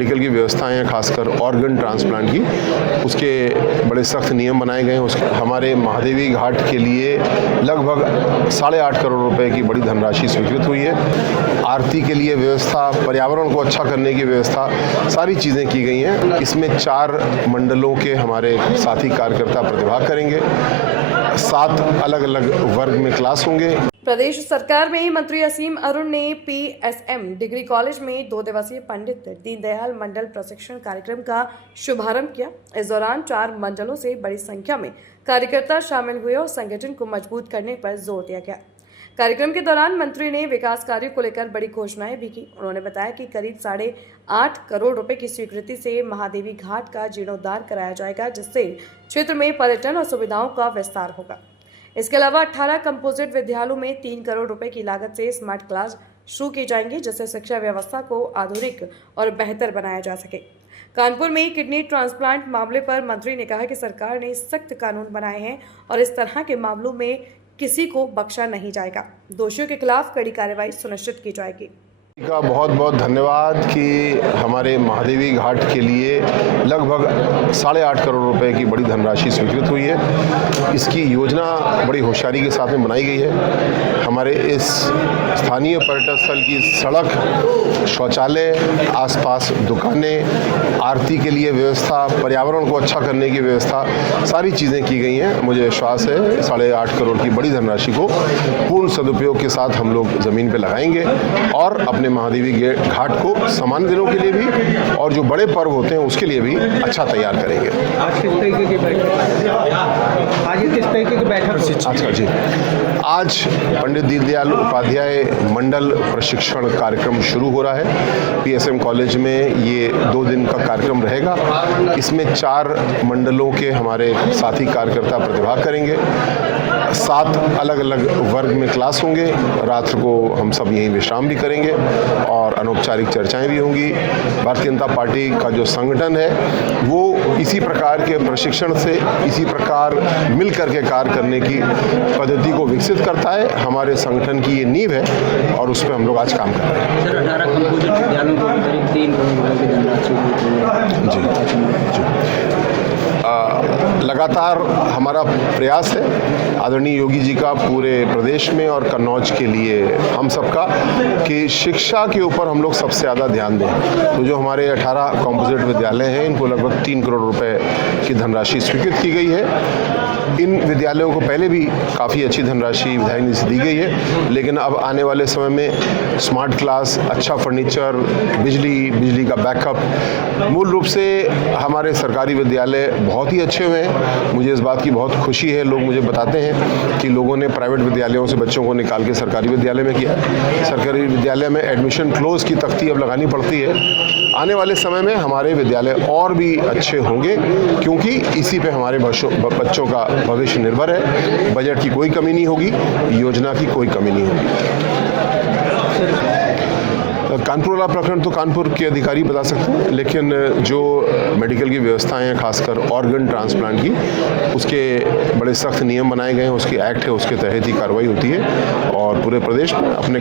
Medical की व्यवस्थाएं हैं, खासकर ऑर्गन ट्रांसप्लांट की, उसके बड़े सख्त नियम बनाए गए हैं। उसके हमारे महादेवी घाट के लिए लगभग 8.5 करोड़ रुपए की बड़ी धनराशि स्वीकृत हुई है। आरती के लिए व्यवस्था, पर्यावरण को अच्छा करने की व्यवस्था, सारी चीज़ें की गई हैं। इसमें 4 मंडलों के हमारे साथी कार्यकर्ता प्रतिभाग करेंगे। 7 अलग अलग वर्ग में क्लास होंगे। प्रदेश सरकार में ही मंत्री असीम अरुण ने PSM डिग्री कॉलेज में 2 दिवसीय पंडित दीनदयाल मंडल प्रशिक्षण कार्यक्रम का शुभारंभ किया। इस दौरान 4 मंडलों से बड़ी संख्या में कार्यकर्ता शामिल हुए और संगठन को मजबूत करने पर जोर दिया गया। कार्यक्रम के दौरान मंत्री ने विकास कार्यों को लेकर बड़ी घोषणाएं भी की। उन्होंने बताया कि करीब 8.5 करोड़ रुपए की स्वीकृति से महादेवी घाट का जीर्णोद्धार कराया जाएगा, जिससे क्षेत्र में पर्यटन और सुविधाओं का विस्तार होगा। इसके अलावा 18 कंपोजिट विद्यालयों में 3 करोड़ रुपए की लागत से स्मार्ट क्लास शुरू की जाएंगी, जिससे शिक्षा व्यवस्था को आधुनिक और बेहतर बनाया जा सके। कानपुर में किडनी ट्रांसप्लांट मामले पर मंत्री ने कहा कि सरकार ने सख्त कानून बनाए हैं और इस तरह के मामलों में किसी को बख्शा नहीं जाएगा। दोषियों के खिलाफ कड़ी कार्रवाई सुनिश्चित की जाएगी। का बहुत बहुत धन्यवाद कि हमारे महादेवी घाट के लिए लगभग 8.5 करोड़ रुपए की बड़ी धनराशि स्वीकृत हुई है। इसकी योजना बड़ी होशियारी के साथ में बनाई गई है। हमारे इस स्थानीय पर्यटन स्थल की सड़क, शौचालय, आसपास दुकानें, आरती के लिए व्यवस्था, पर्यावरण को अच्छा करने की व्यवस्था, सारी चीज़ें की गई हैं। मुझे विश्वास है 8.5 करोड़ की बड़ी धनराशि को पूर्ण सदुपयोग के साथ हम लोग ज़मीन पर लगाएंगे और अपने महादेवी घाट को सामान्य दिनों के लिए भी और जो बड़े पर्व होते हैं उसके लिए भी अच्छा तैयार करेंगे। आज किस तरीके की बैठक? अच्छा जी, आज पंडित दीनदयाल उपाध्याय मंडल प्रशिक्षण कार्यक्रम शुरू हो रहा है। PSM कॉलेज में ये 2 दिन का कार्यक्रम रहेगा। इसमें 4 मंडलों के हमारे साथी कार्यकर्ता प्रतिभाग करेंगे। 7 अलग अलग वर्ग में क्लास होंगे। रात को हम सब यहीं विश्राम भी करेंगे और अनौपचारिक चर्चाएं भी होंगी। भारतीय जनता पार्टी का जो संगठन है वो इसी प्रकार के प्रशिक्षण से, इसी प्रकार मिल करके कार्य करने की पद्धति को विकसित करता है। हमारे संगठन की ये नींव है और उस पर हम लोग आज काम कर रहे हैं। सर, 18 कंपोजिट विद्यालयों को करीब 3 करोड़ रुपए की धनराशि जी। लगातार हमारा प्रयास है आदरणीय योगी जी का पूरे प्रदेश में और कन्नौज के लिए हम सबका कि शिक्षा के ऊपर हम लोग सबसे ज़्यादा ध्यान दें। तो जो हमारे 18 कंपोजिट विद्यालय हैं इनको लगभग 3 करोड़ रुपए की धनराशि स्वीकृत की गई है। इन विद्यालयों को पहले भी काफ़ी अच्छी धनराशि विधायक निधि से दी गई है, लेकिन अब आने वाले समय में स्मार्ट क्लास, अच्छा फर्नीचर, बिजली का बैकअप, मूल रूप से हमारे सरकारी विद्यालय बहुत ही अच्छे हुए हैं। मुझे इस बात की बहुत खुशी है। लोग मुझे बताते हैं कि लोगों ने प्राइवेट विद्यालयों से बच्चों को निकाल के सरकारी विद्यालय में किया। सरकारी विद्यालय में एडमिशन क्लोज की तख्ती अब लगानी पड़ती है। आने वाले समय में हमारे विद्यालय और भी अच्छे होंगे, क्योंकि इसी पे हमारे बच्चों का भविष्य निर्भर है। बजट की कोई कमी नहीं होगी, योजना की कोई कमी नहीं होगी। कानपुर वाला प्रकरण तो कानपुर के अधिकारी बता सकते हैं, लेकिन जो मेडिकल की व्यवस्थाएं हैं, खासकर ऑर्गन ट्रांसप्लांट की, उसके बड़े सख्त नियम बनाए गए हैं। उसके एक्ट है, उसके तहत ही कार्रवाई होती है और पूरे प्रदेश में अपने